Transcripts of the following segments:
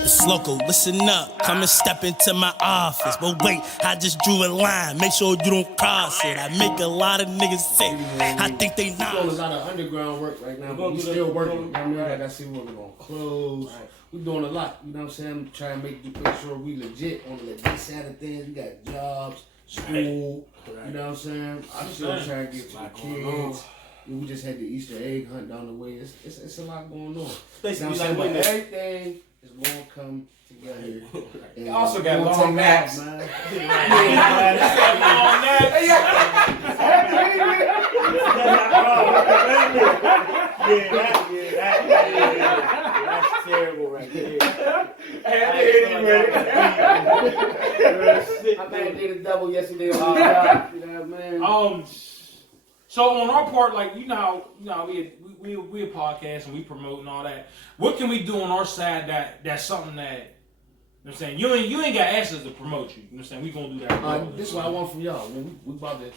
It's loco, listen up, come and step into my office. But wait, I just drew a line, make sure you don't cross it. I make a lot of niggas sick, I think they not. We're doing a lot of underground work right now, but we still working. I mean, I gotta see what we're gonna close. We're doing a lot, you know what I'm saying? I'm trying to make sure we legit on the legit side of things. We got jobs, school, you know what I'm saying? I'm still trying to get to the kids. We just had the Easter egg hunt down the way. It's a lot going on. You know what I'm saying? But everything is going to come together. You also got long naps. Man. Long That's terrible right there. I did a double yesterday on the job. You know what I mean? So on our part, like we a podcast and we promote and all that. What can we do on our side that's something that, you know what I'm saying, you ain't got access to promote you. You know what I'm saying? We gonna do that. This is what I want from y'all. We about to.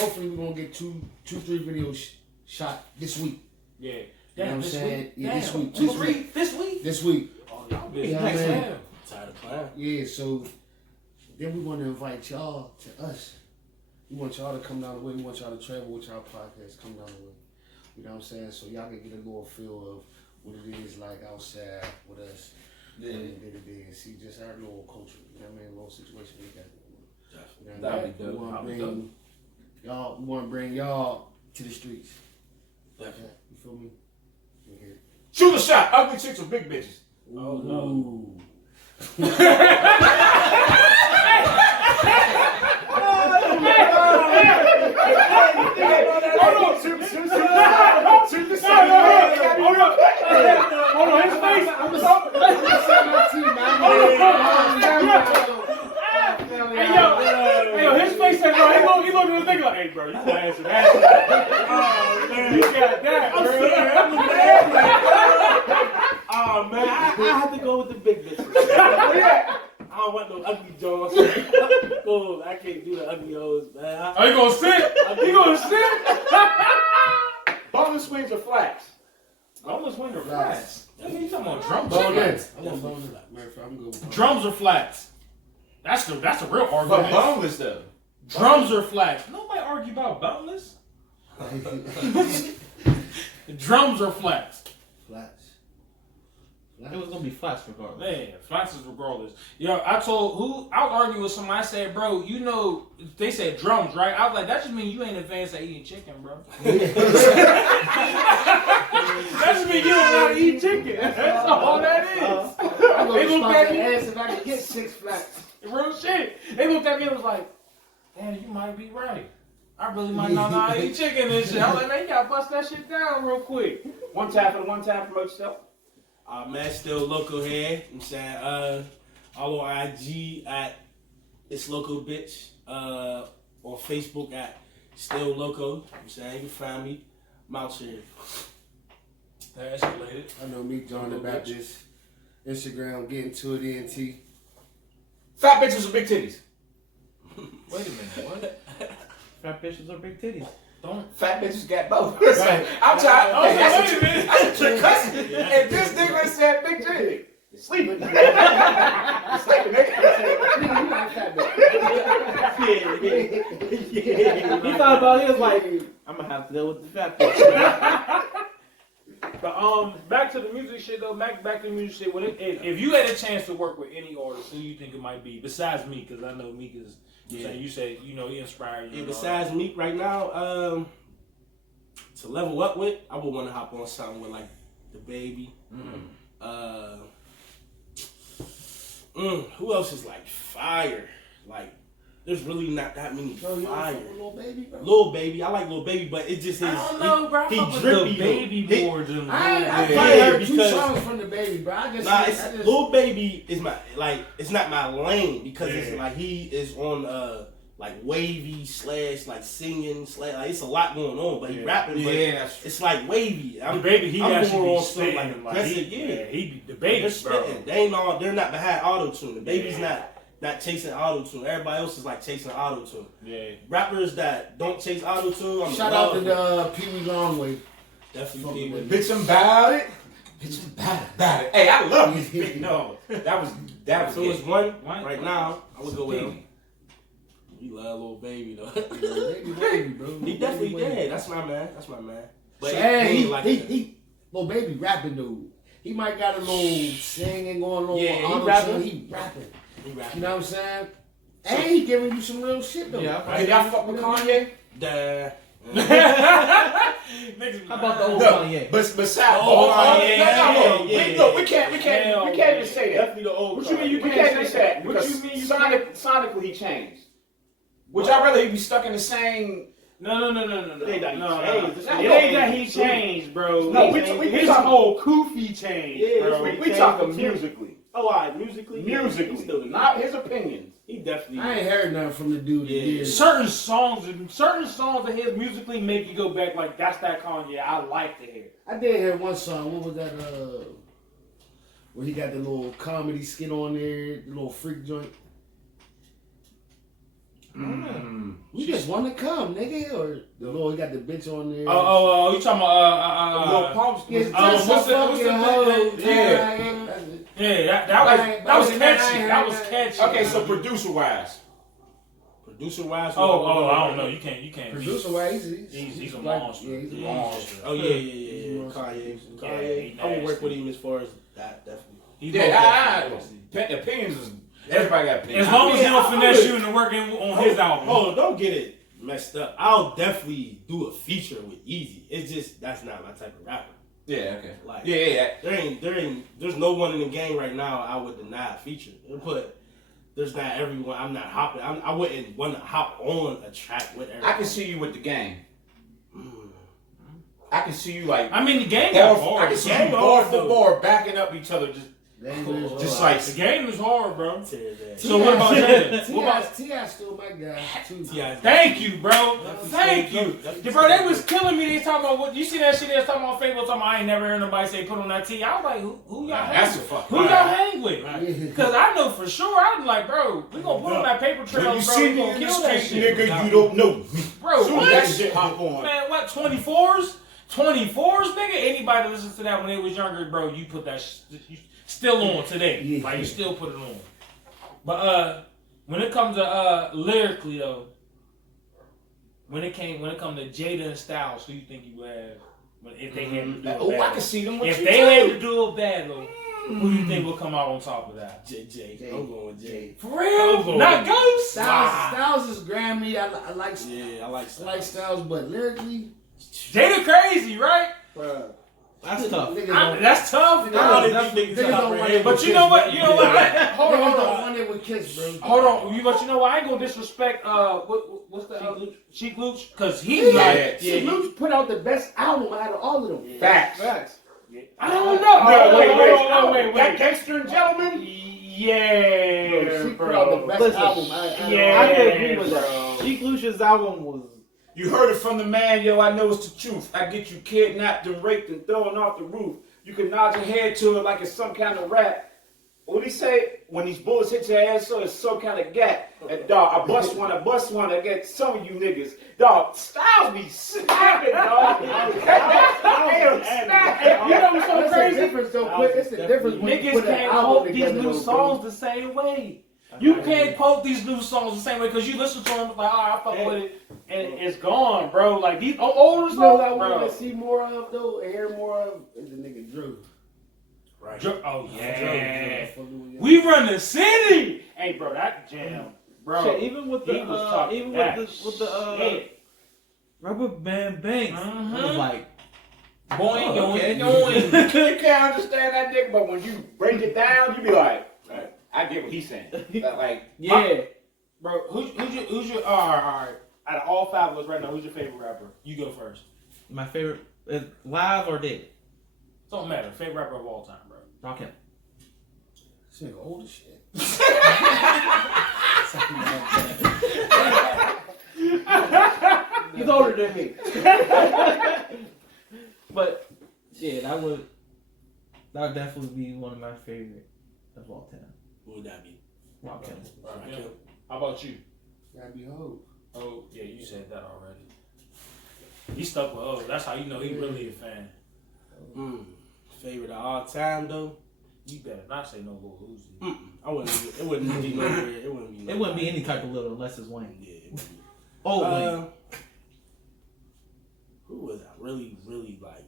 Hopefully we're gonna get two, 3 videos shot this week. Yeah. You know what I'm saying? Yeah, this week. This week. Oh, y'all busy. Yeah, man. Tired of playing. Yeah, so then we want to invite y'all to us. We want y'all to come down the way. We want y'all to travel with y'all podcast. Come down the way. You know what I'm saying? So y'all can get a little feel of what it is like outside with us. Yeah. Day-to-day and see just our little culture. You know what I mean? Little situation we got. That'd be dope. We want to bring y'all to the streets. Definitely. You feel me? Yeah. Shoot a shot. Ugly chicks or big bitches. Oh no. His face said, bro, he looking at the nigga like, hey, bro, you gonna answer that. Oh, man. You got that, bro. Oh, man. I have to go with the big bitches. I don't want no ugly jaws. Oh, I can't do the ugly hoes, man. Oh, you gonna sit? You gonna sit? Boneless wings or flats? Boneless wings or flats? I mean, you talking about drums? Boneless. I'm good. Drums or flats? That's the real argument. But boneless though. Drums or flats? Nobody argue about boneless. Drums or flats? Flats. It was gonna be flats regardless. Man, flats is regardless. Yo, I was arguing with somebody. I said, bro, you know, they said drums, right? I was like, that just means you ain't advanced at eating chicken, bro. That just means you don't know how to eat chicken. That's all that is. I'm They looked at me. ass if I could get 6 flats. Real shit. They looked at me and was like, damn, you might be right. I really might not know how to eat chicken and shit. I was like, man, you gotta bust that shit down real quick. One tap for the one tap, promote yourself. Man, still local here. I'm saying, all on IG at It's Loco Bitch, on Facebook at Still Loco. I'm saying, you can find me. I'm out here. That escalated. I know me, John the Baptist. Instagram, getting to it, ENT. Fat bitches or big titties? Wait a minute, what? Fat bitches or big titties? Don't. Fat bitches got both. Right. I'm trying. Oh, wait a minute. That's a trick question. And this nigga said big titty. You're sleeping. You're sleeping, nigga. He thought about it. He was like, I'm gonna have to deal with the fat bitch. But back to the music shit though. Back to the music shit. If you had a chance to work with any artist, who you think it might be besides Meek? Because I know Meek is. Yeah. You said he inspired you. Yeah, besides Meek right now, to level up with, I would want to hop on something with like the Baby. Who else is like fire? Like, there's really not that many fire. Lil Baby, bro. Lil Baby, I like Lil Baby, but it just is. I don't know, bro. He fuck with drippy, Lil Baby though. more than Lil I Baby. probably heard 2 because- songs from the Baby, bro. Lil Baby is my it's not my lane because it's like he is on like wavy / like singing / like it's a lot going on, but he rapping, but it's like wavy. The Baby, he I'm actually more be on some like spitting, aggressive, he be the They're Baby, bro. spitting. They're not behind auto tune. The Baby's not that chasing auto tune. Everybody else is like chasing auto tune. Yeah. Rappers that don't chase auto tune, I'm Shout out to Pee Wee Longway. definitely Pee Wee. Bitch, I'm about it. Bitch, I'm about it. Hey, I love this bitch. No, that was So it's it. one One. right now. I would go with him. You love Lil Baby though. Baby, bro. He definitely did. That's my man. That's my man. But Hey, ain't like that. he Lil Baby rapping dude. He might got a little singing going on. Yeah, he auto-tune. rapping. He rapping. He rapping. You know what I'm saying? And he giving you some real shit though. Yeah, can y'all fuck with Kanye? Da- How about the old No, Kanye? but besides, Oh, Kanye, yeah. look, we can't even say that. Definitely the old. What you mean you We can't can't say say that that? What because you mean you sonically he changed. Would y'all rather he be stuck in the same? No. It ain't that he No. changed. It ain't that he changed, bro. No, His talking- whole koofy changed, bro. we talking musically. Oh, alright, musically. He still Musically, the not his opinions. He definitely. I ain't heard nothing from the dude. Yeah. in years. Certain songs of his musically make you go back like that's that Kanye I like to hear. I did hear one song. What was that? Where he got the little comedy skit on there, the little freak joint. We just want to come, nigga. Or the little he got the bitch on there. Oh, you talking about Lil Pump. Yeah, what's just the- a what's the- fucking hoe. yeah. yeah, that was catchy. That was catchy. Okay, so producer wise, Producer wise. Oh, I don't know. You can't. Producer wise, He's a like- monster. Yeah, he's a Yeah. monster. Oh yeah. Kanye. Yeah, he I would work nasty. with him as far as that. Definitely. He opinions is everybody got opinions. as long as he Yeah, don't I finesse would. you into working on his album. Oh, don't get it messed up. I'll definitely do a feature with Easy. It's just that's not my type of rapper. Yeah, okay. Like Yeah. there's no one in the game right now I would deny a feature. But there's not everyone. I'm not hopping. I wouldn't want to hop on a track with everyone. I can see you with the game. I can see you like. I mean, the game got I hard. can see Game you bar hard, for though. bar backing up each other, just like. The game is hard, bro. So So what about Jada? What about? T.I. still my guy too. Thank you, bro. Thank you, bro. They was killing me. They was talking about what you see that shit. They was talking about Facebook. Talking about I ain't never heard nobody say put on that T. I was like, who y'all hang That's a with? fuck. Who y'all hang with? Because I know for sure. I'm like, bro, we gonna put on that paper trail, When you bro. see We me gonna in the kill that street, shit, nigga, you don't know me. bro. Soon as What? that shit hop on. Man, what 24s? 24s, nigga. Anybody that listens to that when they was younger, bro, you put that you still on today. Yeah. Like you still put it on. But when it comes to lyrically though, when it comes to Jada and Styles, who you think you would have if they had to do a Oh, I battle? can see them with If you they too. had to do a battle, who do you think will come out on top of that? Jay. I'm going with Jay. For real? Not Ghost? Styles is Grammy. I like Yeah, I like Styles, but lyrically, Jada crazy, right? That's tough. niggas don't- That's tough. niggas bro. don't- That's big niggas top don't right want here. it But with you know Kiss, what? bro. You know what? Hold Niggas on. don't want it with Kiss, bro. Hold on, but you know what? I ain't gonna disrespect what's the Sheik Luch? Cause he Yeah. like See, Luke put out the best album out of all of them. Facts. I don't know. No, wait. Gangster and Gentlemen. Yeah, Bro, she put bro. out the best Listen, album out of Yeah, I can agree with bro. that. Sheik Lucia's album was. You heard it from the man, yo, I know it's the truth. I get you kidnapped and raped and thrown off the roof. You can nod your head to it like it's some kind of rap. What he say? When these bullets hit your ass, so it's some kind of gap. And dog, I bust one, I get some of you niggas. Dog, Styles be snapping, dog. Damn, snapping. You know what's so That's crazy? the difference, though. Quick. It's the difference when you Niggas put an can't album quote these together, new though, songs bro. the same way. You can't quote these new songs the same way because you listen to them like, oh, I fuck with it, and it's gone, bro. Like these older You know what I songs, want bro. to see more of, though, and hear more of, is the nigga Drew. Right. Oh yeah, Drew. we run the city. Hey, bro, that jam, bro. Shit, even with the he was talking even that with the shit. Rubber Band Banks, Mhm. it was like Boing, okay. going. You can't understand that nigga, but when you break it down, you be like, I get what he's saying. Like, Yeah, bro. Who's your? All right. Out of all five of us right now, who's your favorite rapper? You go first. my favorite is live or dead. Don't matter. Favorite rapper of all time, bro. Rock him. This nigga old as shit. He's older than me. But yeah, that would definitely be one of my favorite of all time. What would that be? Okay. Yeah. How about you? Gotta be Hov. Oh, yeah, you said that already. He stuck with O. That's how you know he really a fan. Favorite of all time though? You better not say no Lil Uzi. I wouldn't. It wouldn't be no. It wouldn't be. No It wouldn't be any type of little unless it's Wayne. Yeah. It wouldn't be. Oh, Wayne. Who was I really like?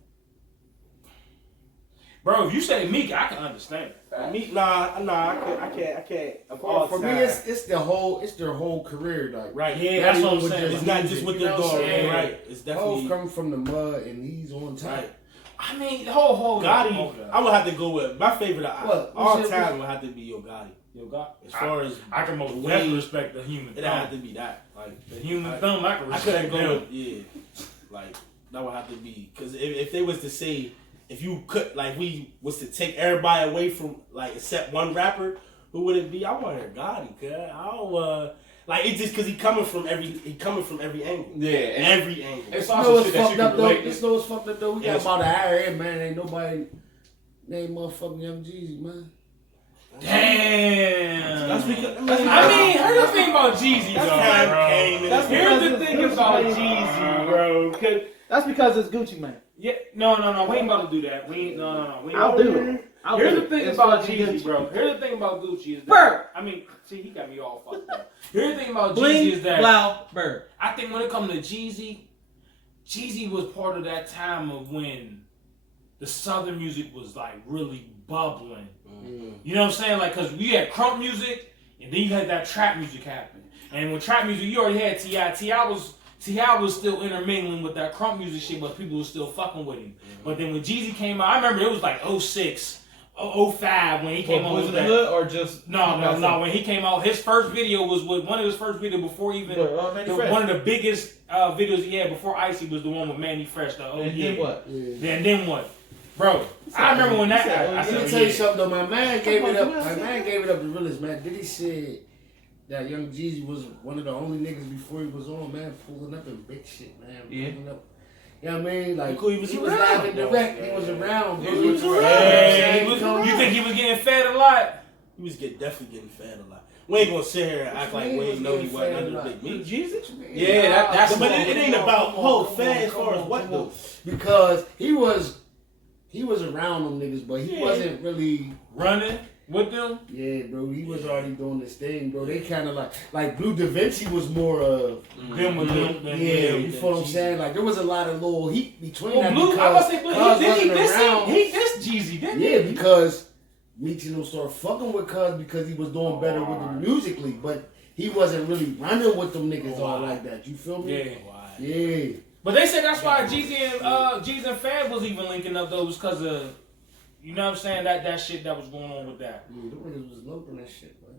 Bro, if you say Meek, I can understand. Me? Nah. I can't. Of all For me, time. it's their whole career. Like, right. Yeah, not that's what I'm even with saying. It's not music, just what you they're know what I'm doing. saying? Right. It's definitely Hov coming from the mud and he's on top. right. I mean, hold Gotti. on. I would have to go with my favorite of What? all What's time. your- Would have to be Yo Gotti. Yo, God. As far as I can most Wayne, definitely respect the human it had to thumb. be that. Like The human thumb, I can I respect couldn't go them. with like that would have to be because if they was to say if you could like we was to take everybody away from like except one rapper, who would it be? I want to hear Gotti, cause I don't like it just because he coming from every angle. Yeah, and Every angle. it's You know also what's shit that you fucked can up though? relate You to. know what's fucked up though? We got Yes. about an hour in, man. Ain't nobody named motherfucking Young Jeezy, man. Damn. That's because I mean, here's the thing about Jeezy, That's though, time bro. came and- Here's the thing about Jeezy, bro. 'Cause That's because it's Gucci Mane. yeah, no, we ain't about to do that. We ain't, no. We ain't I'll about to do it. Here's the thing about fucking Jeezy, Gucci. bro. Here's the thing about Gucci is that, Bird. I mean, see, he got me all fucked up. Here's the thing about Bling, Jeezy is that blow, bird. I think when it comes to Jeezy was part of that time of when the Southern music was like really bubbling. You know what I'm saying? Like, cause we had crunk music, and then you had that trap music happen. And with trap music, you already had T.I. T.I. was still intermingling with that crunk music shit, but people were still fucking with him. But then when Jeezy came out, I remember it was like 06, 05 when he came out Was with it that. hood or just No. When he came out, his first video was with one of his first videos before even one of the biggest videos he had before Icy was the one with Manny Fresh. The And then what? And then what, bro? I remember when that. I Let me said, tell you something though. My man gave it up. My man gave it up the realest, man. Did he say that Young Jeezy was one of the only niggas before he was on, man, pulling up in big shit, man. Yeah. Pulling up. You know what I mean? Like, Look who he was around. live and direct. He was around. He was around. Hey, you think he was getting fed a lot? He was definitely getting fed a lot. We ain't gonna sit here and act like we ain't know he wasn't under the big meat. Jesus? Yeah, that's But it ain't about whole fed as far as what though. Because he was around them niggas, but he wasn't really Running with them? Yeah, bro, he was already doing this thing, bro. They kind of like Blue Da.w.c was more of Them with them. yeah, you feel what I'm saying? Like there was a lot of little heat between Well, them Blue, I was say, Blue, Cuz he wasn't dissed around. Jeezy, didn't he? Yeah, because Meech and them started fucking with Cuz because he was doing better with them musically, but he wasn't really running with them niggas all like that. You feel me? Yeah. Yeah. But they said that's why Jeezy and Fab was even linking up though, was because of, you know what I'm saying, that shit that was going on with that. Yeah, them niggas was loping that shit, man.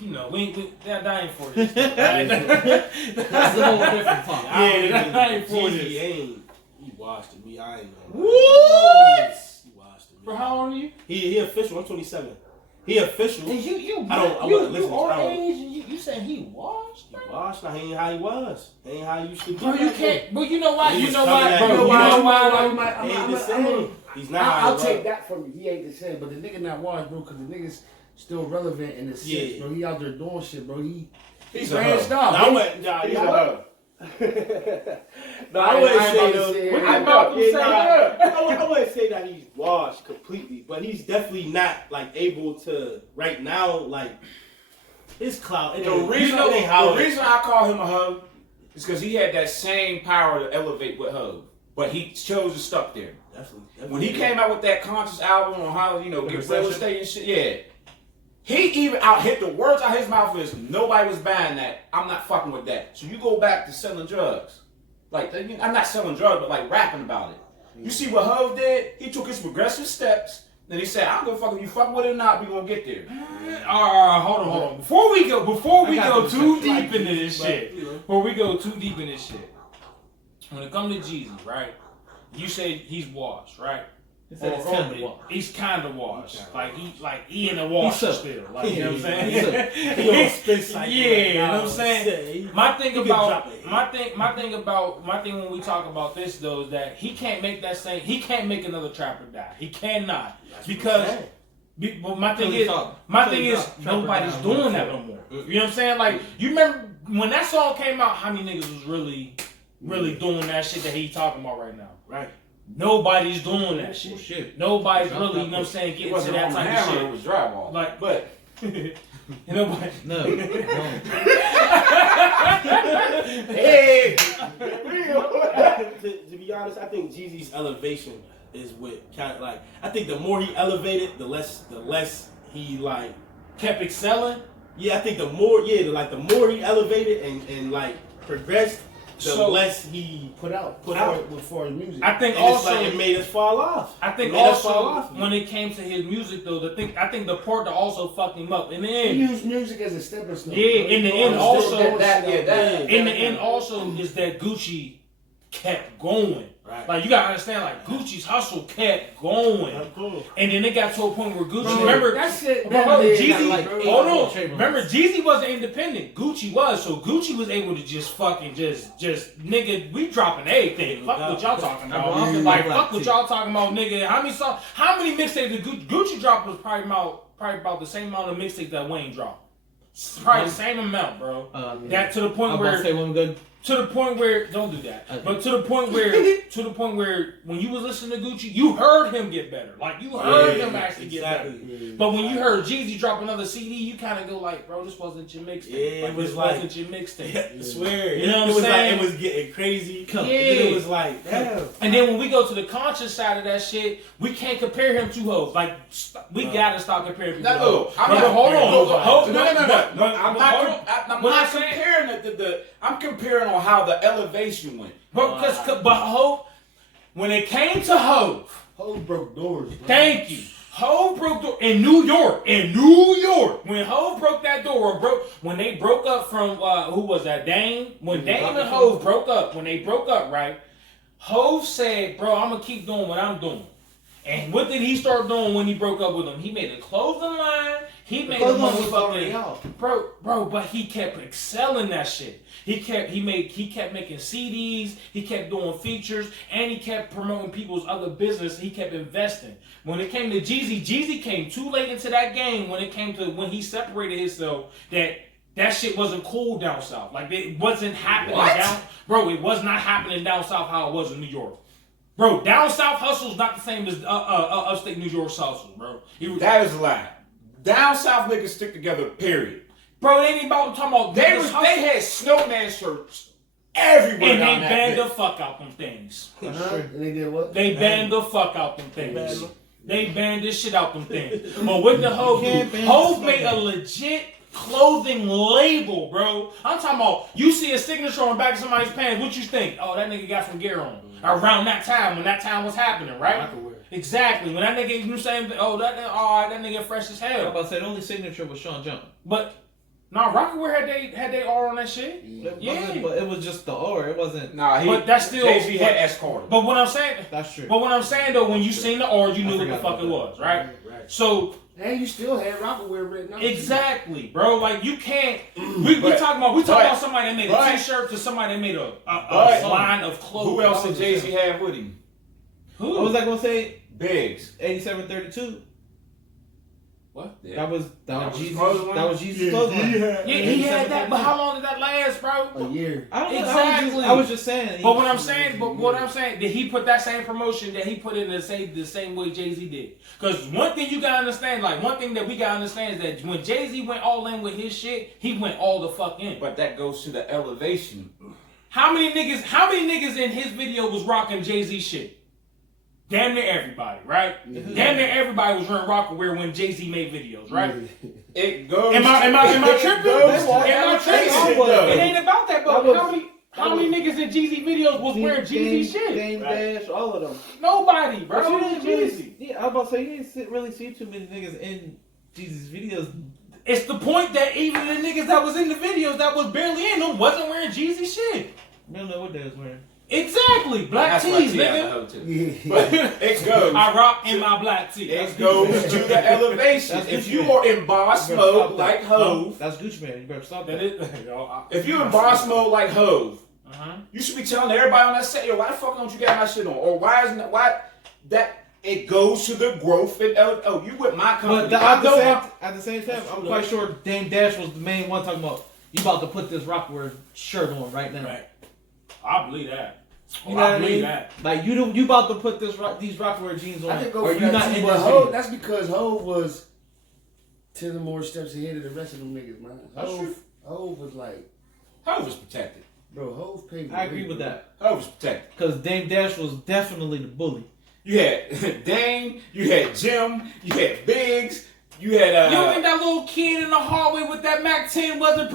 You know, that ain't for this. That's a whole different talk. Yeah, that ain't for Jeezy this. ain't. He washed it. I ain't know. What? He washed it. For how old are you? He official. I'm 27. He official. You listen, our I don't- age and you saying he washed? He washed. Now he ain't how he was. He ain't how he used to be. Bro, you can't. But you know why? He You was know coming why, at bro? you. You know why? He ain't the same. He's not how he I'll was. take that from you. He ain't the same, but the nigga not washed, bro, because the nigga's still relevant in the sense, Yeah. bro. He out there doing shit, bro. He's a branched hoe. out. I wouldn't. Nah, He's you a know hoe. No, I wouldn't I ain't say about to though. say it. What I you ain't about to say? I wouldn't say that he's washed completely, but he's definitely not like able to right now. Like his clout. The reason I call him a hoe is because he had that same power to elevate with Hov, but he chose to stuck there. Definitely. When he came out with that conscious album on how get real estate and shit, yeah. He even hit the words out his mouth is nobody was buying that. I'm not fucking with that. So you go back to selling drugs. Like I'm not selling drugs, but like rapping about it. You see what Hov did? He took his progressive steps. Then he said, "I don't give a fuck if you fuck with it or not. We gonna get there." Hold on. Before we go too deep into this shit, when it comes to Jeezy, right? You say he's washed, right? He said it's kind of washed. He's kind of washed. Like he in the wash He's still. Like, you know what I'm saying? He on a spin cycle. Yeah, you know what I'm saying? My thing when we talk about this though is that he can't make another trapper die. He cannot. Because But my thing is, nobody's doing that no more. You know what I'm saying? Like, you remember when that song came out, how many niggas was really doing that shit that he talking about right now? Right. Nobody's doing that shit. Nobody's really, you know what I'm saying, getting to that type of shit. It was drywall. Like, but nobody. No. Hey. To be honest, I think Jeezy's elevation is what kind of like. I think the more he elevated, the less he like Kept excelling. Yeah, I think the more he elevated and like progressed, the less he put out before his music. I think and also it made us fall off. I think also when it came to his music though, I think the part that also fucked him up in the end. He used music as a stepping stone. Yeah, in the end also in the end also is that Gucci kept going. Right. Like you gotta understand, like Gucci's hustle kept going, and then it got to a point where Gucci. Remember that shit. Jeezy. Hold on. Remember, Jeezy wasn't independent. Gucci was, so Gucci was able to just fucking just nigga. We dropping everything. Fuck what y'all talking about. Like fuck what y'all talking about, nigga. How many mixtapes did Gucci drop? Was probably about the same amount of mixtapes that Wayne dropped. Probably the same amount, bro. That to the point where. To the point where don't do that, but to the point where when you was listening to Gucci, you heard him get better. Like you heard him actually get better. But when you heard Jeezy drop another CD, you kind of go like, bro, this wasn't your mixtape. Yeah, like, this wasn't your mixtape. I swear, you know what I'm saying? Like, it was getting crazy. Yeah. It was like, damn. And then when we go to the conscious side of that shit, we can't compare him to Hov. Like we gotta stop comparing people. No, hold on. No. I'm not comparing the. I'm comparing on how the elevation went. But Hov, when it came to Hov broke doors. Bro. Thank you. Hov broke door in New York. When Hov broke that door, when they broke up from who was that? Dame. When Dame and Hov broke up, right? Hov said, "Bro, I'm gonna keep doing what I'm doing." And what did he start doing when he broke up with him? He made a clothing line. He made a motherfucking bro. But he kept excelling that shit. He kept making CDs. He kept doing features, and he kept promoting people's other business. He kept investing. When it came to Jeezy came too late into that game. When it came to when he separated himself, that shit wasn't cool down south. Like it wasn't happening bro. It was not happening down south how it was in New York. Bro, down south hustle's not the same as upstate New York's hustle, bro. That is a lie. Down south niggas stick together, period. Bro, it ain't about talking about they had snowman shirts everywhere. And they banned the fuck out them things. And they did what? They banned the fuck out them things. They banned this shit out them things. But with the Hov made a legit clothing label, bro. I'm talking about you see a signature on the back of somebody's pants, what you think? Oh, that nigga got some gear on. Around that time, when that time was happening, right? Exactly. When that nigga, you saying, that nigga fresh as hell. I'm about to say the only signature was Sean Jump. But Rockaware had they R on that shit. Yeah, but it was just the R. It wasn't. But that's still. Jay-Z had S Carter. But what I'm saying. That's true. But what I'm saying though, when you seen the R, you knew what the fuck it was, right? So. And you still had Rockaware written out. Exactly, bro. Like you can't. We talking about somebody that made a T-shirt to somebody that made a line of clothes. Who else did Jay-Z have with him? Who? What was I gonna say? Biggs. 8732. What? Yeah. That was Jesus' clothing line. Yeah, he had that. But how long did that last, bro? A year. I don't know. Exactly. I was just saying. But what I'm saying, did he put that same promotion that he put in the same way Jay-Z did? Because one thing you gotta understand, one thing that we gotta understand is that when Jay-Z went all in with his shit, he went all the fuck in. But that goes to the elevation. How many niggas in his video was rocking Jay-Z shit? Damn near everybody, right? Mm-hmm. Damn near everybody was wearing Rockaware when Jay-Z made videos, right? It goes. Am I tripping? It ain't about that, but how many niggas in Jeezy videos was wearing Jeezy shit? Game Dash, all of them. Nobody, bro. But you didn't Jeezy. Yeah, I was about to say you didn't really see too many niggas in Jeezy's videos. It's the point that even the niggas that was in the videos that was barely in them wasn't wearing Jeezy shit. I don't know what they was wearing. Exactly, black tees, nigga. But it goes. I rock in my black tee. It goes to the elevation. If you are in boss mode like Hov, that's Gucci Man. You better stop that. If you're in boss mode like Hov, you should be telling everybody on that set, yo, why the fuck don't you got my shit on? Or why that it goes to the growth and you with my company. But at the same time, I'm quite sure Dame Dash was the main one talking about you about to put this Rockwear shirt on right now. Right. I believe that. You know what I believe mean? that. Like you about to put these Rockwear jeans on. I could go or for you that not too, in but this Hov, video. that's because Hov was 10 more steps ahead of the rest of them niggas, man. Hov was like, Hov was protected. bro, Hov paid. I agree with that. Hov was protected. Because Dame Dash was definitely the bully. You had Dame, you had Jim, you had Biggs, you had You don't think that little kid in the hallway with that Mac 10 wasn't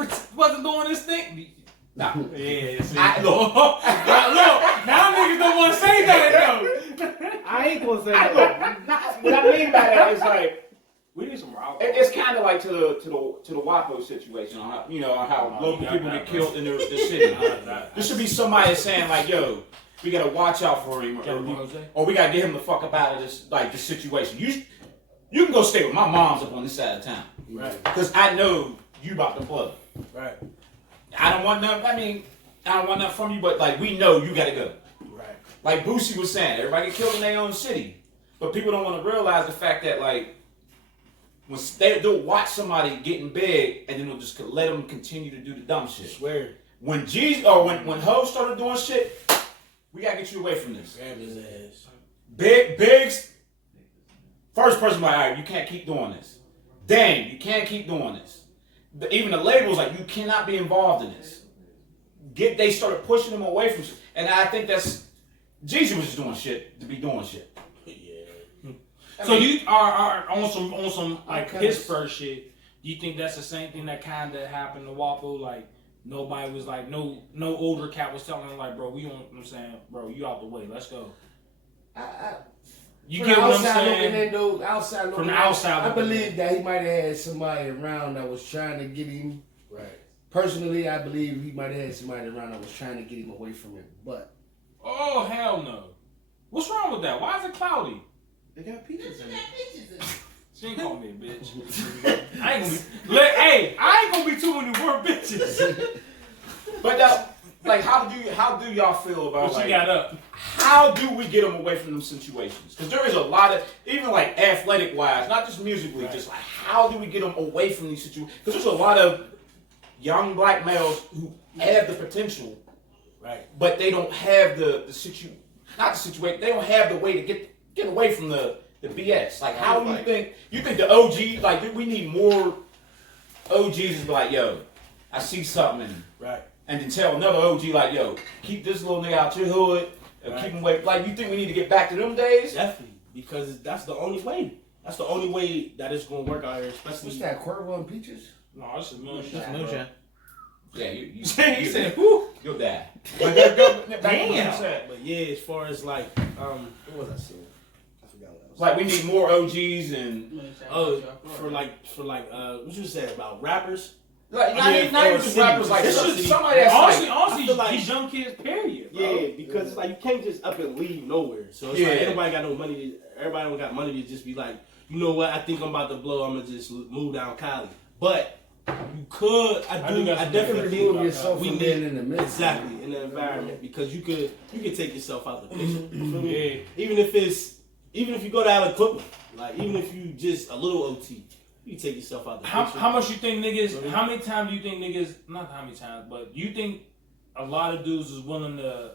doing this thing? Nah. Yeah, see. Look, Now niggas don't want to say that though. I ain't gonna say that. what I mean by that is like We need some route. it's kind of like to the WAPO situation on how how local people get killed in the city. There should be somebody saying like, yo, we gotta watch out for him, or we gotta get him the fuck up out of this situation. You can go stay with my mom's up on this side of town, Right. because I know you about to blow. Right. I don't want nothing. I mean, I don't want nothing from you, but like we know you gotta go. Right. Like Boosie was saying, everybody get killed in their own city, but people don't want to realize the fact that like when they'll watch somebody getting big, and then they'll just let them continue to do the dumb shit. Swear. When when Hov started doing shit, we gotta get you away from this. Grab his ass. Biggs, first person like, all right, you can't keep doing this. Dang, you can't keep doing this. Even the labels like, you cannot be involved in this. They started pushing him away from shit, and I think that's Jeezy was just doing shit to be doing shit. Yeah. So you are on some like Pittsburgh shit. Do you think that's the same thing that kind of happened to Wapo? Like nobody was like no older cat was telling him like, bro, we don't. I'm saying, bro, you out the way. Let's go. You get what I'm saying? From the outside I looking believe in. that he might have had somebody around that was trying to get him. Right. Personally, I believe he might have had somebody around that was trying to get him away from him. But Oh hell no! What's wrong with that? Why is it cloudy? They got peaches in it. She ain't call me a bitch. I ain't gonna be. Look, hey, I ain't gonna be too many word bitches. But like, how do y'all feel about What like, you got up? how do we get them away from them situations? Because there is a lot of, even like athletic wise, not just musically, just like how do we get them away from these situations? Because there's a lot of young black males who have the potential, Right. but they don't have the situation. They don't have the way to get away from the BS. Like, how do you think the OG, like, we need more OGs to be like, yo, I see something in him. Right. And then tell another OG like, yo, keep this little nigga out your hood, and Right. keep him away. Like, you think we need to get back to them days? Definitely. Because that's the only way. That's the only way that it's gonna work out here, what's especially that, Cuervo and Peaches? No, it's a moonshine. That's bro. moonshine. Yeah, you He said, "Whoo." you'll die. But go back to what you Damn. said. But yeah, as far as like what was I saying? I forgot what I was Like, we need more OGs and for what you said about rappers. like I mean, not even for just city, rappers, like for city. somebody that's Honestly, like, honestly, I feel like- these young kids, period. Bro. Yeah, because it's like you can't just up and leave nowhere. So it's Yeah. like everybody got no money. Everybody don't got money to just be like, you know what? I think I'm about to blow. I'm gonna just move down Cali. But you could. I definitely think Remove yourself we from need being in the midst. exactly in the environment because you could take yourself out the picture. You feel me? Yeah. Even if you go to Allen Clipper, like even if you just a little OT, you can take yourself out the picture. How much you think niggas? How many times do you think niggas? Not how many times, but you think a lot of dudes is willing to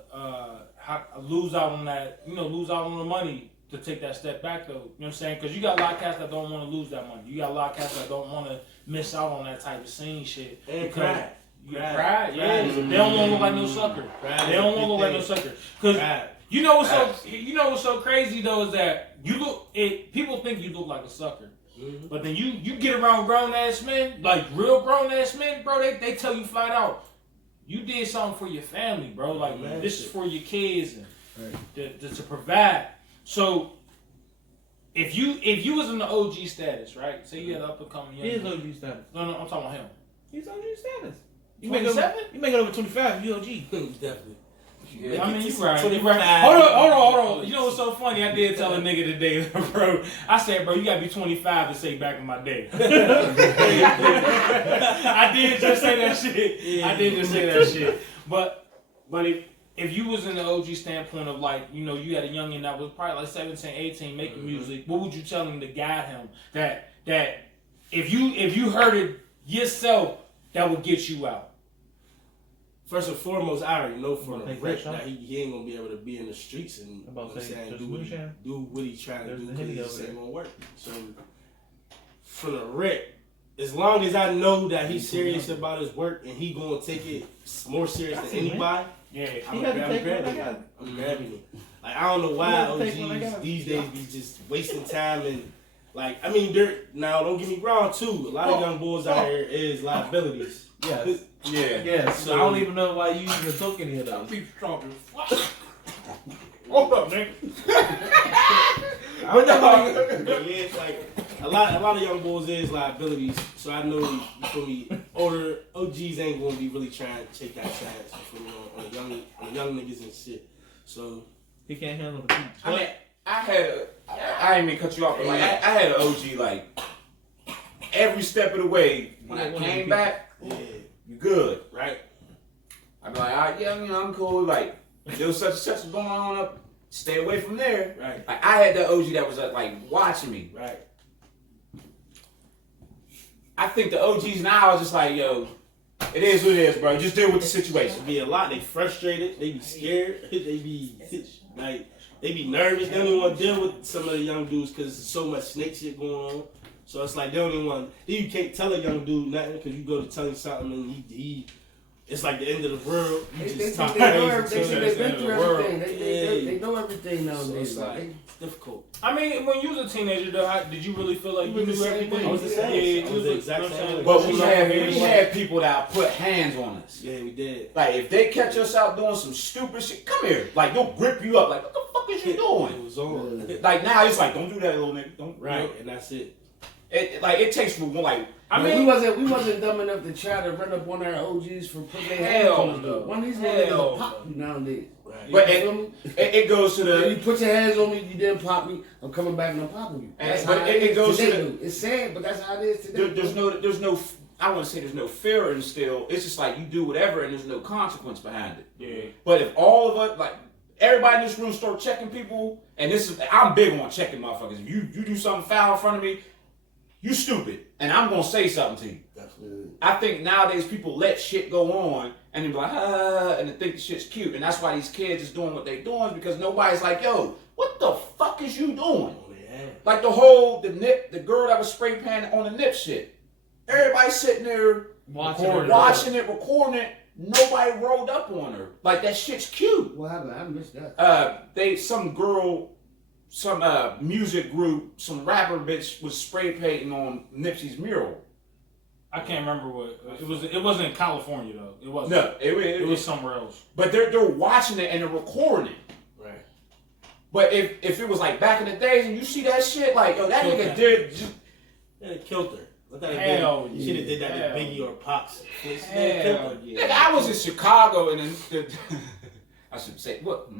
lose out on that? You know, lose out on the money to take that step back, though. You know what I'm saying? Because you got a lot of cats that don't want to lose that money. You got a lot of cats that don't want to miss out on that type of scene shit. And because pride. You Pride. pride, yeah. Pride. They don't want to look like no sucker. Pride They don't is a want to look big like no thing. sucker. Because Pride. you know what's so crazy though is that people think you look like a sucker. Mhm. But then you get around grown ass men, like real grown ass men, bro, they tell you flat out, you did something for your family, bro. Like, Man, this is shit. for your kids and to provide. So if you was in the OG status, right? Say you had up and coming He is young. OG status. No, I'm talking about him. He's OG status. You 27? make it over 25. You OG. Definitely. I mean, you right. 25. Hold on. You know what's so funny? I did tell a nigga today, bro. I said, bro, you gotta be 25 to say back in my day. I did just say that shit. Yeah. I did just say that shit. But if you was in the OG standpoint of like, you know, you had a youngin that was probably like 17, 18 making music, what would you tell him to guide him that if you heard it yourself, that would get you out? First and foremost, I already know for the Take rip that that he ain't gonna be able to be in the streets and you know what I'm saying, do what he trying to do because it just ain't gonna work. So from the rip, as long as I know that he's serious about his work and he gonna take it more serious than anybody, I'm grabbing it. I'm grabbing it. Like I don't know why OGs these days be just wasting time and like I mean now don't get me wrong too. A lot of young boys out here is liabilities. Yes. Yeah. So I don't even know why you even took any of those. Be strong as fuck. Hold up, nigga. But yeah, it's like a lot of young boys is liabilities. So I know you feel me. Older OGs ain't gonna be really trying to take that chance on the young niggas and shit. So He can't handle the beat. I mean, I didn't mean to cut you off, but like I had an OG like every step of the way. When I came back, yeah, you good. right. I'd be like, all right, yeah, you know, I'm cool. Like, there was such and such going on up. Stay away from there. Right. Like, I had that OG that was like watching me. Right. I think the OGs now are just like, yo, it is what it is, bro. Just deal with the situation. It be a lot. They frustrated. They be scared. They be like they be nervous. They don't even want to deal with some of the young dudes because there's so much snake shit going on. So it's like they don't even want. You can't tell a young dude nothing because you go to tell him something and he it's like the end of the world. You just talk crazy. They've been through everything. They know everything So nowadays. it's like it's difficult. I mean, when you was a teenager, though, did you really feel like you knew everything? I was the same. Yeah, I was the exact same. But we had people that put hands on us. Yeah, we did. Like, if they catch us out doing some stupid shit, come here. Like, they'll grip you up. Like, what the fuck is you It doing? was on. Like, now it's like, don't do that, little nigga. Don't. Right, and that's it. It takes for one, like, I mean, we wasn't dumb enough to try to run up on our OGs for putting their hands Hell on us. no. One of these niggas will pop you nowadays. Right. but You feel me? it goes to If you the. put your hands on me, you didn't pop me. I'm coming back and I'm popping you. That's But how it goes today, to the- dude. It's sad, but that's how it is today. There's no. I want to say there's no fear instilled. It's just like you do whatever and there's no consequence behind it. yeah. But if all of us, like everybody in this room, start checking people, and I'm big on checking motherfuckers. If you do something foul in front of me, you stupid, and I'm gonna say something to you. Definitely. I think nowadays people let shit go on and they be like, and they think the shit's cute, and that's why these kids is doing what they doing because nobody's like, yo, what the fuck is you doing? Like the girl that was spray painting on the nip shit. Everybody sitting there watching it, recording it. Nobody rolled up on her. Like that shit's cute. What happened? I missed that. Some music group, some rapper bitch was spray painting on Nipsey's mural. I can't remember what it was. It wasn't in California though. It wasn't. No, it was somewhere else. But they're watching it and they're recording it. Right. But if it was like back in the days and you see that shit, like yo, that nigga did. They killed her. Hell You should have did that with Biggie or Pops. Hell yeah. Nigga, I was in Chicago and then I should say what?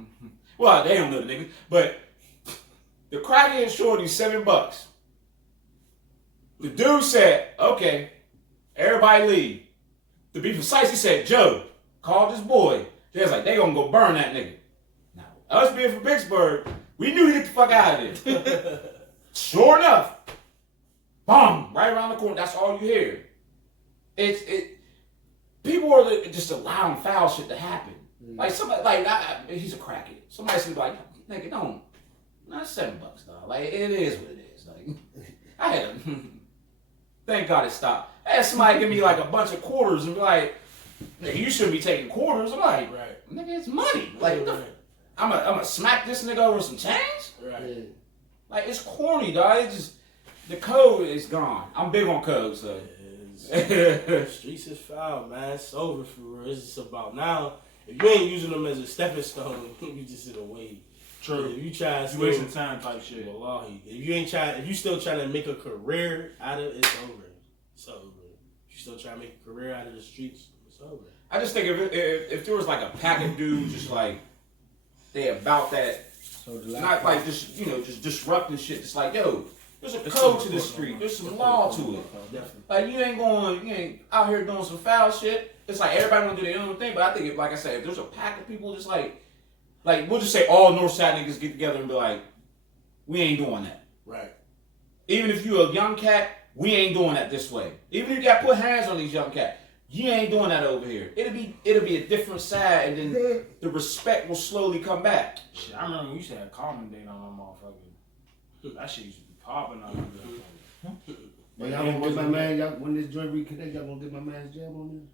Well, they don't know the nigga, but the crackhead shorty $7. The dude said, "Okay, everybody leave." To be precise, he said, "Joe, call this boy." They was like, "They gonna go burn that nigga." Now, us being from Pittsburgh, we knew to get the fuck out of there. Sure enough, boom, right around the corner. That's all you hear. People are just allowing foul shit to happen. Like somebody, he's a crackhead. Somebody should be like, "Nigga, don't." Not $7, dog. Like it is what it is. Like I had thank God it stopped. I had somebody give me like a bunch of quarters and be like, "Nigga, you shouldn't be taking quarters." I'm like, Right. "Nigga, it's money." Like I'm gonna smack this nigga over some change. Right. Like it's corny, dog. It's just the code is gone. I'm big on code, so. Streets is foul, man. It's over for real. It's just about now. If you ain't using them as a stepping stone, you just in a way. True. If you try, You wasting time type shit. Wallahi. If you still trying to make a career out of it, it's over. It's over. If you still trying to make a career out of the streets, it's over. I just think if there was like a pack of dudes just like they about that, not like just disrupting shit. Just like yo, there's a code to the street. There's some law to it. Definitely. Like you ain't out here doing some foul shit. it's like everybody want to do their own thing, but I think if, like I said, if there's a pack of people just like we'll just say all Northside niggas get together and be like, we ain't doing that. Right. Even if you a young cat, we ain't doing that this way. Even if you got to put hands on these young cats, you ain't doing that over here. It'll be a different side, and then the respect will slowly come back. Shit, I remember we used to have common date on that motherfucker. That shit used to be popping on that. Well, y'all gonna get my man, y'all, when this joint reconnect, y'all gonna get my man's jam on this?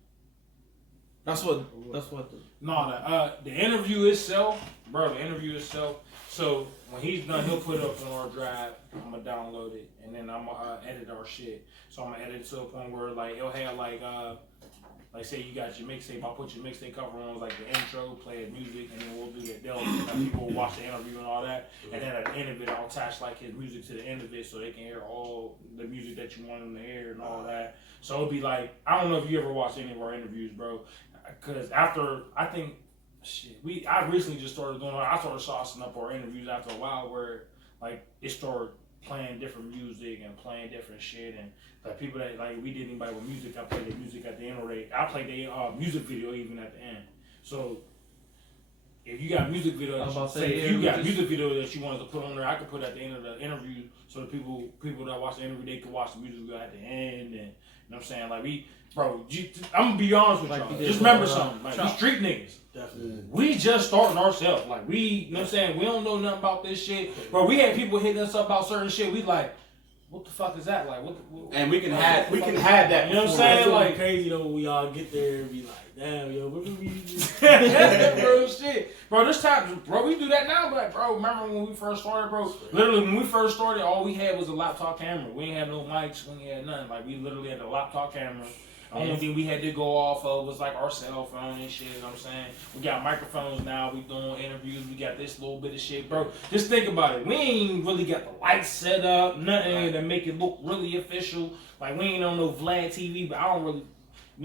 That's what. No, the interview itself, bro. The interview itself. So when he's done, he'll put it up on our drive. I'm gonna download it, and then I'm gonna edit our shit. So I'm gonna edit it to a point where like it'll have like say you got your mixtape. I'll put your mixtape cover on like the intro, play the music, and then we'll do that. People will watch the interview and all that, and then at the end of it, I'll attach like his music to the end of it, so they can hear all the music that you want them to hear and all that. So it'll be like, I don't know if you ever watched any of our interviews, bro, because after I think. Shit, I recently just started doing. I started saucing up our interviews after a while, where like it started playing different music and playing different shit, and like people that like we did anybody with music, I played their music at the end, or I played their music video even at the end. So if you got music video, if you got music video that you wanted to put on there, I could put at the end of the interview, so the people that watch the interview, they could watch the music video at the end, and you know what I'm saying, like I'm gonna be honest with y'all. Just remember something. Like, we street niggas. Definitely. We just starting ourselves. Like, you know what I'm saying? We don't know nothing about this shit. Bro, we had people hitting us up about certain shit. We like, what the fuck is that? Like, what and we can have that. You know what I'm saying? That's like crazy though when we all get there and be like, damn, yo, what do we bro, shit. Bro, this time, bro, we do that now, but bro, remember when we first started, bro? Literally, when we first started, all we had was a laptop camera. We ain't had no mics, we ain't had nothing. Like, we literally had a laptop camera. The only thing we had to go off of was like our cell phone and shit, you know what I'm saying? We got microphones now, we doing interviews, we got this little bit of shit. Bro, just think about it. We ain't really got the lights set up, nothing to make it look really official. Like, we ain't on no Vlad TV, but I don't really,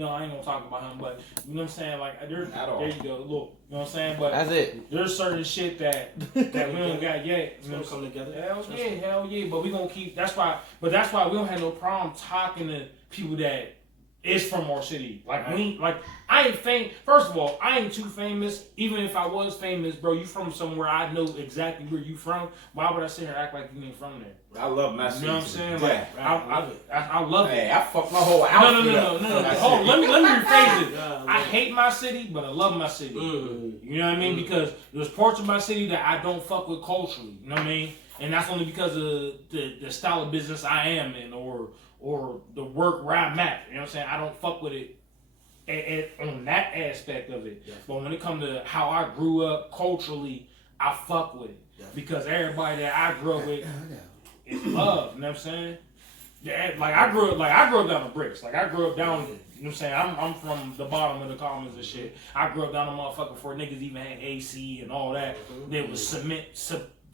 I ain't gonna talk about him, but you know what I'm saying? Like, there you go, look, you know what I'm saying? But that's it. There's certain shit that we don't got yet. It's gonna come together. Hell yeah, but we gonna keep, that's why we don't have no problem talking to people that is from our city. Like, I ain't famous. First of all, I ain't too famous. Even if I was famous, bro, you from somewhere I know exactly where you from. Why would I sit here and act like you ain't from there? I love my city. You know what I'm saying? Like, I love it. Hey, I fucked my whole outfit up. No. Hold on, let me rephrase it. I hate my city, but I love my city. You know what I mean? Because there's parts of my city that I don't fuck with culturally. You know what I mean? And that's only because of the style of business I am in, or the work where I'm at. You know what I'm saying? I don't fuck with it on that aspect of it. Yeah. But when it comes to how I grew up culturally, I fuck with it. Yeah. Because everybody that I grew up with is love. You know what I'm saying? Yeah, I grew up down the bricks. Like, I grew up down, you know what I'm saying? I'm from the bottom of the commons and shit. I grew up down the motherfucker before niggas even had AC and all that. There was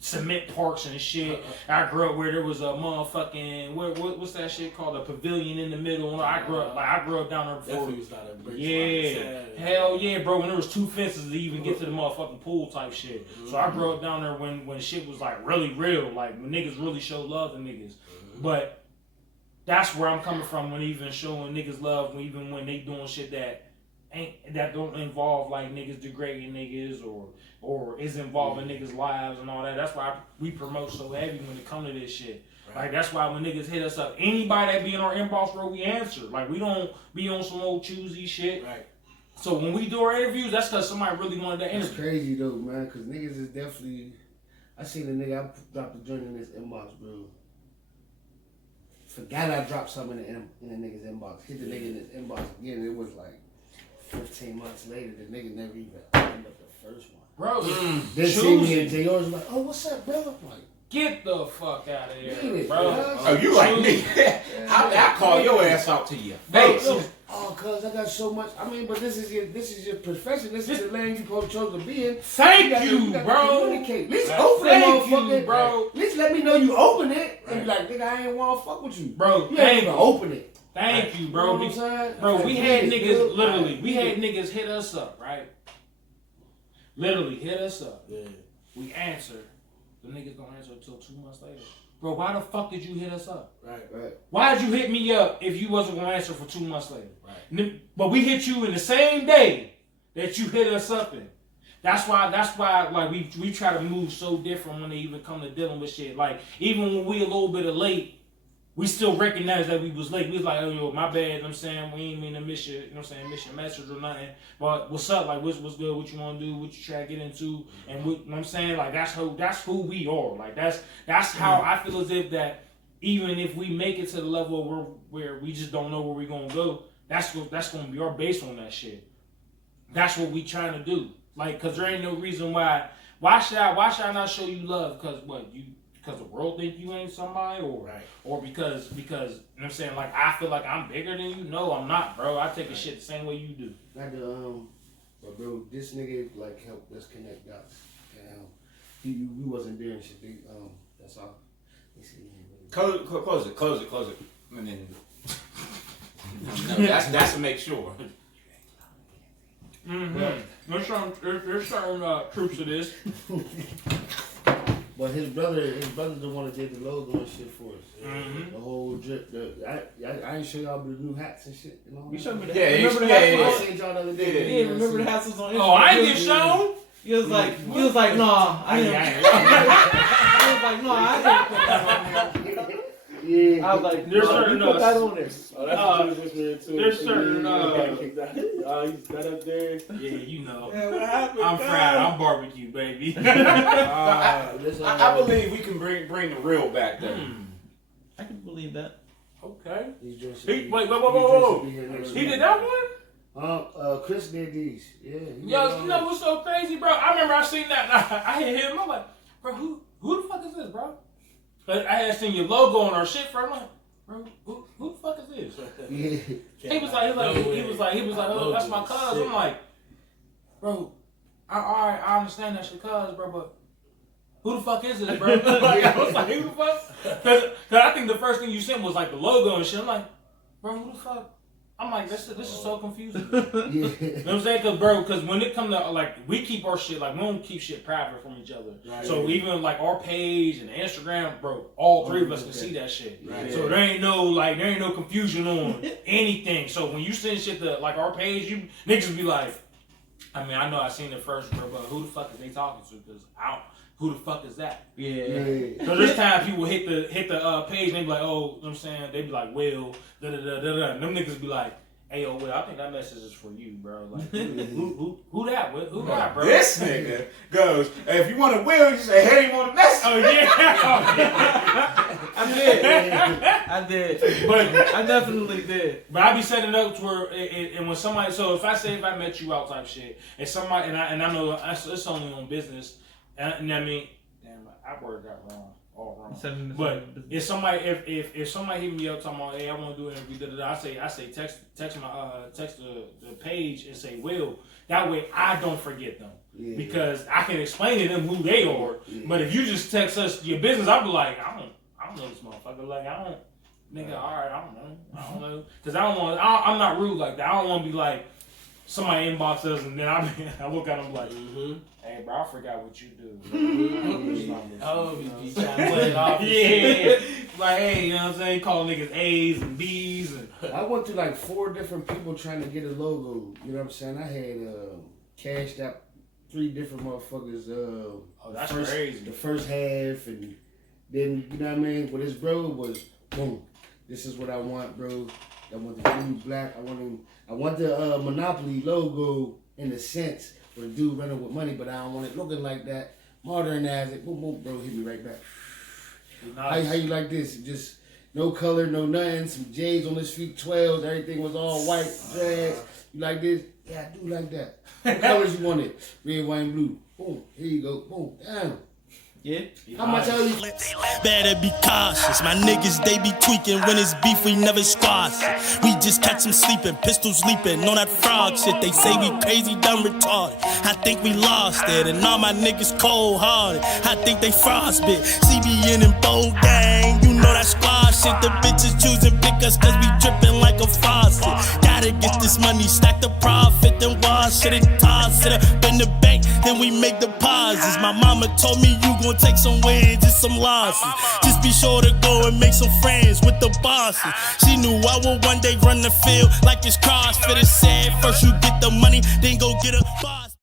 cement parks and shit. I grew up where there was a motherfucking what's that shit called, a pavilion in the middle. I grew up down there before. Definitely was not a brick spot. Hell yeah, bro. When there was 2 fences to even get to the motherfucking pool type shit. So I grew up down there when shit was like really real, like when niggas really showed love to niggas. But that's where I'm coming from when even showing niggas love, even when they doing shit that don't involve like niggas degrading niggas or is involving niggas' lives and all that. That's why we promote so heavy when it comes to this shit. Right. Like, that's why when niggas hit us up, anybody that be in our inbox, bro, we answer. Like, we don't be on some old choosy shit. Right. So when we do our interviews, that's because somebody really wanted that interview. It's crazy though, man, because niggas is definitely. I seen a nigga, I dropped a joint in his inbox, bro. Forgot I dropped something in the nigga's inbox. Hit the nigga in his inbox again. It was like 15 months later. The nigga never even opened up the first one. Bro, then see me and JR was like, "Oh, what's up, bro?" I'm like, get the fuck out of here, bro. Oh, you like me? I call your ass out to you. Hey, oh, cuz I got so much. I mean, but this is your profession. This is the lane you chose to be in. Thank you, bro. Communicate. At least open that motherfucker, bro. At least let me know you open it and be like, nigga, I ain't want to fuck with you, bro. You ain't even open it. Thank you, bro. You know what I'm saying? Bro, we had niggas literally. We had niggas hit us up, right? Literally hit us up. Yeah. We answer. The niggas don't answer until 2 months later. bro, why the fuck did you hit us up? Right. Why did you hit me up if you wasn't gonna answer for 2 months later? Right. But we hit you in the same day that you hit us up in. That's why like we try to move so different when they even come to dealing with shit. Like even when we a little bit of late, we still recognize that we was late. We was like, oh yo, my bad, you know what I'm saying? We ain't mean to miss your, you know what I'm saying, miss your message or nothing. But what's up? Like what's good, what you wanna do, what you try to get into, and what, you know what I'm saying? Like that's who we are. Like that's how I feel as if that even if we make it to the level where we just don't know where we're gonna go, that's gonna be our base on that shit. That's what we trying to do. Like, cause there ain't no reason why should I not show you love? Cause the world think you ain't somebody, or because you know what I'm saying, like I feel like I'm bigger than you. No, I'm not, bro. I take a shit the same way you do. Like but bro, this nigga like helped us connect dots. We wasn't there and shit. That's all. Close it. And then no, that's to make sure. Mm-hmm. There's certain truths to this. But his brother the one that did the logo and shit for us. Mm-hmm. The whole drip. I ain't show y'all the new hats and shit. You know? You showed me the Yeah, remember the I hats? seen y'all the other day. Yeah, remember the hats was on Instagram? Oh, I ain't get shown. He was like, nah, I didn't. He was like, no, I didn't put that on there. Yeah. I was like, There's no, certain you put that on there. Oh, that's what you was too. There's certain he's got up there. yeah, you know. Yeah, what happened? I'm fried. I'm barbecue, baby. I believe we can bring the real back there. I can believe that. Okay. Wait. Whoa. He did that one? Chris did these. Yeah. Yo, you know what's so crazy, bro? I remember I seen that. And I hit him. I'm like, bro, who the fuck is this, bro? I had seen your logo on our shit, bro. I'm like, bro, who the fuck is this? Yeah. He was like, oh, that's my cuz. I'm like, bro, I understand that's your cuz, bro, but who the fuck is this, bro? Like, I was like, who the fuck? Cause I think the first thing you sent was like the logo and shit. I'm like, bro, who the fuck? I'm like, this is so confusing. Yeah. You know what I'm saying? Cause when it come to like, we keep our shit, like we don't keep shit private from each other. Right. So even like our page and Instagram, bro, all three of us can see that shit. Right. So there ain't no confusion on anything. So when you send shit to like our page, you niggas be like, I mean, I know I seen it first, bro, but who the fuck is they talking to? Cause who the fuck is that? Yeah. So there's times people hit the page and they be like, oh, you know what I'm saying? They be like, Will, da-da-da-da-da. And them niggas be like, hey, yo, Will, I think that message is for you, bro. Like, who that? Who that, bro? This nigga goes, hey, if you want to Will, you say, hey, you want a message? Oh, yeah. I did. But I definitely did. But I be setting up to where, and when somebody, so if I met you out type shit, and somebody, and I know it's only on business, and I mean, damn, I worded that wrong, all wrong. But if somebody hit me up talking about, hey, I want to do an interview, I say text the page and say Will. That way I don't forget them. Yeah. Because I can explain to them who they are. Yeah. But if you just text us your business, I'll be like, I don't know this motherfucker. Like nigga, all right, I don't know. Because I'm not rude like that. I don't want to be like, somebody inbox us and then I look at them like, hey bro, I forgot what you do. Oh, you trying to play it off. Yeah. Like, hey, you know what I'm saying? Call niggas A's and B's. And I went through like 4 different people trying to get a logo. You know what I'm saying? I had cashed out 3 different motherfuckers. That's crazy. The first half, and then, you know what I mean? With his bro was, boom, this is what I want, bro. I want the blue black. I want the Monopoly logo in the sense where the dude running with money, but I don't want it looking like that. Modernize it. Boom, boom, bro, hit me right back. Nice. How you like this? Just no color, no nothing. Some J's on his feet, 12s. Everything was all white. Drags. You like this? Yeah, I do like that. What colors you wanted? Red, white, and blue. Boom. Here you go. Boom. Damn. Yeah. How much tell you? Better be cautious. My niggas, they be tweaking. When it's beef, we never squash it. We just catch them sleeping, pistols leaping on that frog shit. They say we crazy, dumb, retarded. I think we lost it, and all my niggas cold-hearted. I think they frostbit. CBN and Bold Gang, you know that squad shit. The bitches choosing pick us cause we dripping like a faucet. Got Gotta get this money, stack the profit, then wash it and toss it up in the bank. Then we make deposits. My mama told me you gon' take some wins and some losses. Just be sure to go and make some friends with the bosses. She knew I would one day run the field like it's CrossFit. It said first you get the money, then go get a boss.